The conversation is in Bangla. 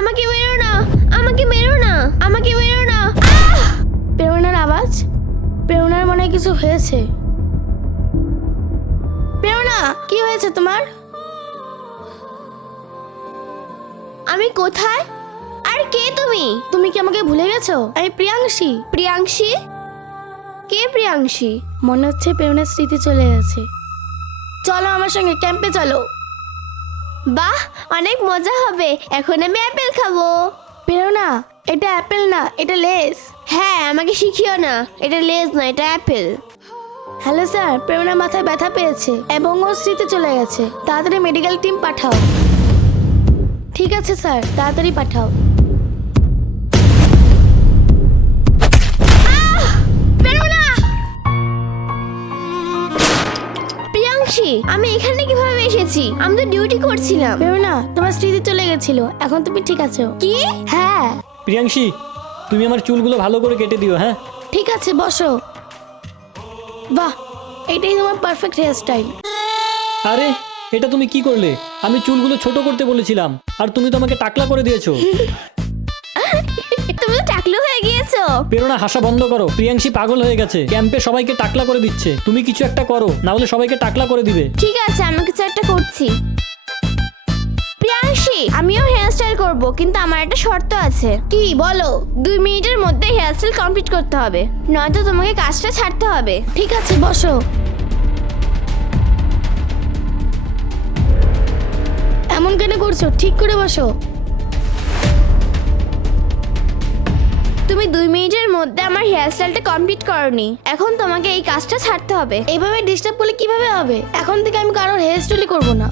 আমাকে মেরো না, আমাকে মেরো না, আমাকে মেরো না। প্রেরণার আওয়াজ। প্রেরণার মনে হয় কিছু হয়েছে। প্রেরণা, কি হয়েছে তোমার? আমি কোথায়? আর কে তুমি? তুমি কি আমাকে ভুলে গেছো? আমি প্রিয়াংশী। প্রিয়াংশী? কে প্রিয়াংশী? মনে হচ্ছে প্রেরণার স্মৃতি চলে গেছে। চলো আমার সঙ্গে ক্যাম্পে চলো। বাহ, অনেক মজা হবে। এখন আমি অ্যাপেল খাবো। প্রেরণা, এটা অ্যাপেল না, এটা লেস। হ্যাঁ, আমাকে শিখিও না। এটা লেজ না, এটা অ্যাপেল। হ্যালো স্যার, প্রেরণা মাথায় ব্যথা পেয়েছে এবং ওর স্মৃতি চলে গেছে। তাড়াতাড়ি মেডিকেল টিম পাঠাও। ঠিক আছে স্যার, তাড়াতাড়ি পাঠাও। প্রেরণা! প্রিয়াংশী, আমি এখানে কিভাবে এসেছি? আমি তো ডিউটি করছিলাম। প্রেরণা, তোমার স্মৃতি চলে গেছিল, এখন তুমি ঠিক আছো। কি? হ্যাঁ প্রিয়াংশী, তুমি আমার চুলগুলো ভালো করে কেটে দিও। হ্যাঁ, ঠিক আছে, বসো। বাহ, এটাই তোমার পারফেক্ট হেয়ার স্টাইল। আরে এটা তুমি কি করলে? আমি চুলগুলো ছোট করতে বলেছিলাম আর তুমি তো আমাকে টাকলা করে দিয়েছো। তুমি তো টাকলু হয়ে গিয়েছো। প্রেরণা, হাসা বন্ধ করো। প্রিয়াংশী পাগল হয়ে গেছে, ক্যাম্পে সবাইকে টাকলা করে দিচ্ছে। তুমি কিছু একটা করো, না হলে সবাইকে টাকলা করে দিবে। ঠিক আছে, আমি কিছু একটা করছি। প্রিয়াংশী, আমিও হেয়ার স্টাইল করবো, কিন্তু আমার একটা শর্ত আছে। কি বলো? 2 মিনিটের মধ্যে হেয়ার স্টাইল কমপ্লিট করতে হবে, নয়তো তোমাকে কাজটা ছাড়তে হবে। ঠিক আছে, বসো। এমন কেন করছো? ঠিক করে বসো। তুমি 2 মিনিটের মধ্যে আমার হেয়ার স্টাইলটা কমপ্লিট করনি, এখন তোমাকে এই কাজটা ছাড়তে হবে। এইভাবে ডিস্টার্ব করলে কিভাবে হবে? এখন থেকে আমি কারোর হেয়ার স্টাইলই করবো না।